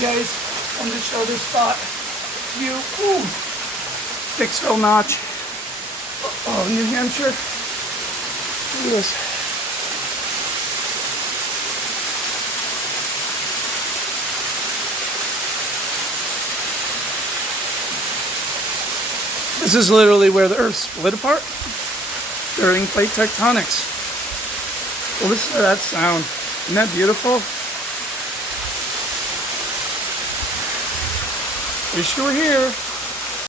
you guys. Wanted to show this spot view. Ooh. Dixville Notch. Oh, New Hampshire. Look at this. This is literally where the Earth split apart during plate tectonics. Well, listen to that sound. Isn't that beautiful? Wish you were here.